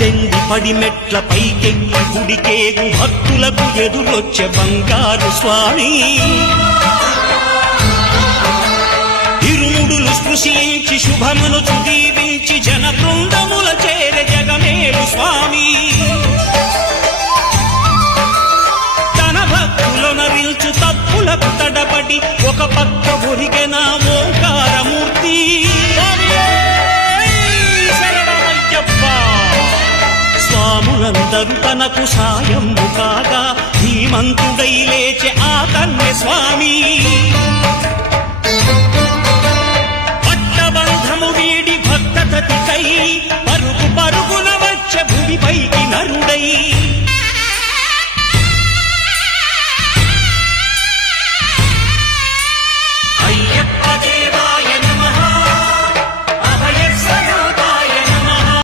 పద్దెనిమిది పడిమెట్ల పైకెక్కి గుడికేగు భక్తులకు ఎదురొచ్చే బంగారు స్వామి ఇరుముడులు స్పృశించి శుభమును దీవించి జన బృందముల చేరే జగమేలు స్వామి తన భక్తులను విల్చు తప్పులకు తడబడి ఒక పక్క ఒరిగెన ఓంకారమూర్తి స్వాములందరూ తనకు సాయము కాగా ధీమంతుడై లేచే ఆ కన్య స్వామి పట్టబంధము వీడి భక్తతతికై